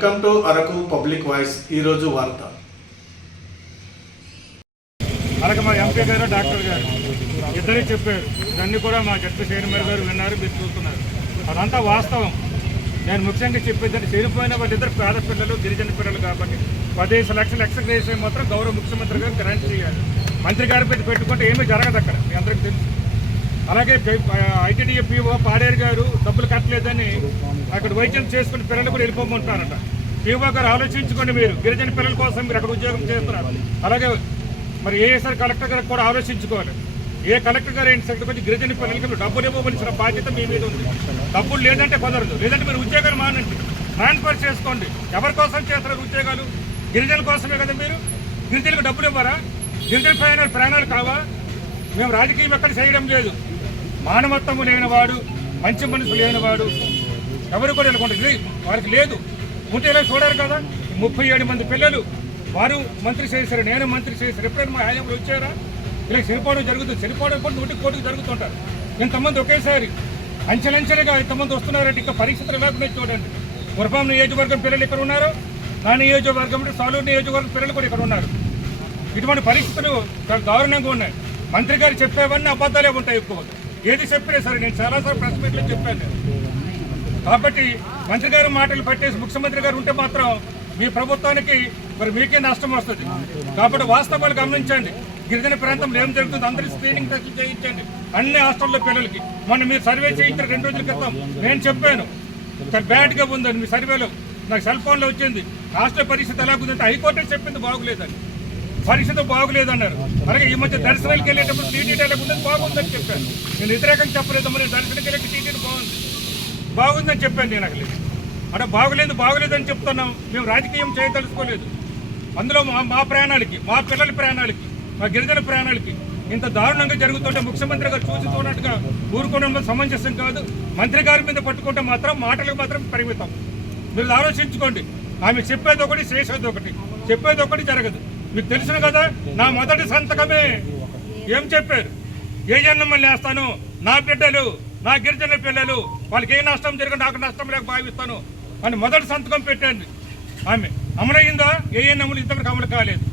Welcome to Araku public voice. ఈరోజు వార్త. అలాగే మా ఎంపీ గారు డాక్టర్ గారు ఇద్దరే చెప్పారు. దాన్ని కూడా మా జడ్పీ చైర్మన్ గారు విన్నారు, మీరు చూస్తున్నారు. అదంతా వాస్తవం. నేను ముఖ్యంగా చెప్పేదంటే చనిపోయిన వాళ్ళిద్దరు పేద పిల్లలు, గిరిజన పిల్లలు కాబట్టి 15 లక్షలు ఎక్స్గ్రేస్ మాత్రం గౌరవ ముఖ్యమంత్రి గారు గ్రాంట్ చేయాలి. మంత్రి గారి పెట్టుకుంటే ఏమీ జరగదు అక్కడ, మీ అందరికీ తెలుసు. అలాగే ఐటీడీఏ పీఓ పాడేరు గారు డబ్బులు కట్టలేదని అక్కడ వైద్యం చేసుకుని పిల్లలు కూడా వెళ్ళిపోమంటున్నారట. పీఓ గారు ఆలోచించుకోండి, మీరు గిరిజన పిల్లల కోసం మీరు అక్కడ ఉద్యోగం చేస్తున్నారు. అలాగే మరి ఏఎస్ఆర్ కలెక్టర్ గారు కూడా ఆలోచించుకోవాలి. ఏ కలెక్టర్ గారు ఏంటి సెక్టర్ వచ్చి గిరిజన పిల్లలకి డబ్బులు ఇవ్వవలసిన బాధ్యత మీ మీద ఉంది. డబ్బులు లేదంటే కుదరదు. లేదంటే మీరు ఉద్యోగాలు మానండి, ట్రాన్స్ఫర్ చేసుకోండి. ఎవరి కోసం చేస్తారు ఉద్యోగాలు? గిరిజనుల కోసమే కదా. మీరు గిరిజనులకు డబ్బులు ఇవ్వరా? గిరిజన ప్రాణాలు కావా? మేము రాజకీయం ఎక్కడ చేయడం లేదు. మానవత్వము లేనివాడు, మంచి మనసు లేనివాడు ఎవరు కూడా వెళ్ళకుండా వారికి లేదు. ఉంటే ఇలా చూడారు కదా. 37 మంది పిల్లలు వారు మంత్రి చేశారు, నేను మంత్రి చేశారు. ఎప్పుడైనా మా హయాంలో వచ్చారా? ఇలా చనిపోవడం జరుగుతుంది. చనిపోవడం కూడా 100 కోటికి జరుగుతుంటారు. ఇంతమంది ఒకేసారి అంచెలంచెలుగా ఇంతమంది వస్తున్నారంటే ఇంకా పరిస్థితులు ఎలా ఉన్నాయి చూడండి. గురపాం నియోజకవర్గం పిల్లలు ఇక్కడ ఉన్నారు, నా నియోజకవర్గం సాలూరు నియోజకవర్గం పిల్లలు కూడా ఇక్కడ ఉన్నారు. ఇటువంటి పరిస్థితులు చాలా దారుణంగా ఉన్నాయి. మంత్రి గారు చెప్పేవన్నీ అబద్ధాలే ఉంటాయి ఎక్కువ. ఏది చెప్పినా సరే నేను చాలాసార్లు ప్రెస్ మీట్లో చెప్పాను. కాబట్టి మంత్రి గారు మాటలు పట్టేసి ముఖ్యమంత్రి గారు ఉంటే మాత్రం మీ ప్రభుత్వానికి మరి మీకే నష్టం వస్తుంది. కాబట్టి వాస్తవాలు గమనించండి. గిరిజన ప్రాంతంలో ఏం జరుగుతుంది అందరి స్క్రీనింగ్ టెస్టులు చేయించండి అన్ని హాస్టల్లో పిల్లలకి. మొన్న మీరు సర్వే చేయించిన 2 రోజుల క్రితం నేను చెప్పాను చాలా బ్యాడ్గా ఉందని. మీ సర్వేలో నాకు సెల్ ఫోన్లో వచ్చింది. హాస్టల్ పరిస్థితి ఎలాగుందంటే హైకోర్టే చెప్పింది బాగులేదని, పరిస్థితి బాగులేదన్నారు. అలాగే ఈ మధ్య దర్శనాలకు వెళ్ళేటప్పుడు టీటీడీ ఉండేది బాగుందని చెప్పాను. నేను వ్యతిరేకంగా చెప్పలేదు. మరి దర్శనానికి వెళ్ళే టీటీడీ బాగుందని చెప్పాను. నేను అసలు అంటే బాగులేదని చెప్తున్నాం. మేము రాజకీయం చేయదలుచుకోలేదు. అందులో మా ప్రాణాలకి, మా పిల్లల ప్రాణాలకి, మా గిరిజన ప్రాణాలకి ఇంత దారుణంగా జరుగుతుంటే ముఖ్యమంత్రి గారు చూస్తున్నట్టుగా ఊరుకోవడంలో సమంజసం కాదు. మంత్రి గారి మీద పట్టుకుంటే మాత్రం మాటలకు మాత్రం పరిమితం. మీరు ఆలోచించుకోండి. ఆమె చెప్పేది ఒకటి, చేసేది ఒకటి. చెప్పేది ఒకటి జరగదు. మీకు తెలుసును కదా, నా మొదటి సంతకమే ఏం చెప్పారు? ఏఎన్ఎంఎల్ వేస్తాను, నా బిడ్డలు, నా గిరిజన పిల్లలు వాళ్ళకి ఏ నష్టం జరిగిన నాకు నష్టం లేక భావిస్తాను అని మొదటి సంతకం పెట్టండి. ఆమె అమలైందా? ఏఎన్ఎంలు ఇంతవరకు అమలు కాలేదు.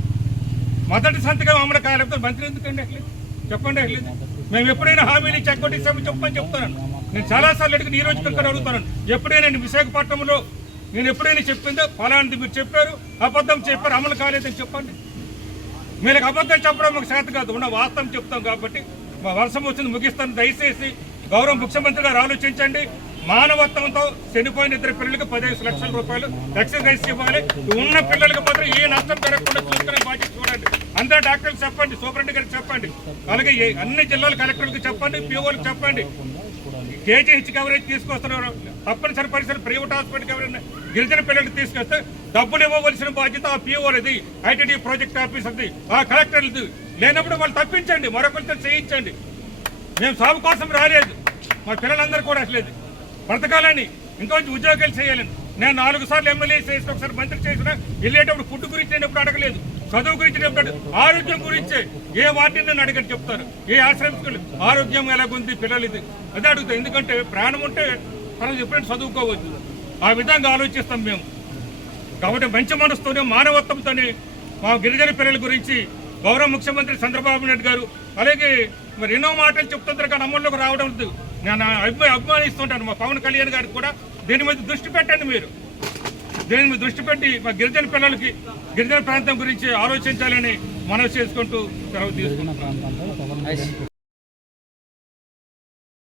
మొదటి సంతకం అమలు కాలేకపోతే మంత్రి ఎందుకండి అట్లేదు? చెప్పండి అట్లేదు. మేము ఎప్పుడైనా హామీలు చెక్కొట్టిస్తామని చెప్పని చెప్తాను. నేను చాలాసార్లు అడిగి ఈ రోజు ఇక్కడ అడుగుతాను. ఎప్పుడైనా నేను విశాఖపట్నంలో నేను ఎప్పుడైనా చెప్పిందో ఫలాంటి మీరు చెప్పారు, అబద్ధం చెప్పారు, అమలు కాలేదని చెప్పండి. మీరు అబద్ధం చెప్పడం మాకు చేత కాదు, ఉన్న వాస్తవం చెప్తాం. కాబట్టి మా వర్షం వచ్చింది, ముగిస్తాను. దయచేసి గౌరవ ముఖ్యమంత్రి గారు ఆలోచించండి. మానవత్వంతో చనిపోయిన 2 పిల్లలకి 15 లక్షల రూపాయలు ఎక్సర్సైజ్ ఇవ్వాలి. ఉన్న పిల్లలకి మాత్రం ఏ నష్టం జరగకుండా చూసుకునే బాధ్యత చూడండి. అందరూ డాక్టర్లకు చెప్పండి, సూపరింటెండెంట్ గారికి చెప్పండి, అలాగే అన్ని జిల్లాల కలెక్టర్లకు చెప్పండి, పీఓలకు చెప్పండి. కేజీహెచ్ కవరేజ్ తీసుకొస్తున్నారు. తప్పనిసరి పరిస్థితులు ప్రైవేట్ హాస్పిటల్కి ఎవరైనా గిరిజన పిల్లలకు తీసుకొస్తే డబ్బులు ఇవ్వవలసిన బాధ్యత ఆ పీఓలది, ఐటీడీ ప్రాజెక్ట్ ఆఫీసర్ది, ఆ కలెక్టర్ది. లేనప్పుడు వాళ్ళు తప్పించండి, మరొకరితో చేయించండి. మేము సాగు కోసం రాలేదు, మా పిల్లలందరూ కూడా అసలేదు బ్రతకాలని, ఇంకొంచెం ఉద్యోగాలు చేయాలని. నేను 4 సార్లు ఎమ్మెల్యే చేసిన, ఒకసారి మంత్రి చేసిన, వెళ్ళేటప్పుడు ఫుడ్ గురించి నేను ఎప్పుడు అడగలేదు, చదువు గురించి చెప్తాడు, ఆరోగ్యం గురించే. ఏ వాటిని నన్ను అడగని చెప్తారు. ఏ ఆశ్రమించుకోలేదు, ఆరోగ్యం ఎలాగుంది పిల్లలది అదే అడుగుతాం. ఎందుకంటే ప్రాణం ఉంటే మనం ఎప్పుడైనా చదువుకోవచ్చు. ఆ విధంగా ఆలోచిస్తాం మేము. కాబట్టి మంచి మనసుతోనే, మానవత్వంతోనే మా గిరిజన పిల్లల గురించి గౌరవ ముఖ్యమంత్రి చంద్రబాబు నాయుడు గారు అలాగే మరి ఎన్నో మాటలు చెప్తుంటారు, కానీ అమల్లోకి రావడం లేదు. నేను అభిమానిస్తుంటాను మా పవన్ కళ్యాణ్ గారికి కూడా. దీని మీద దృష్టి పెట్టండి. మీరు దీని మీద దృష్టి పెట్టి మా గిరిజన పిల్లలకి, గిరిజన ప్రాంతం గురించి ఆలోచించాలని మనవి చేసుకుంటూ సెలవు తీసుకుంటున్నాను.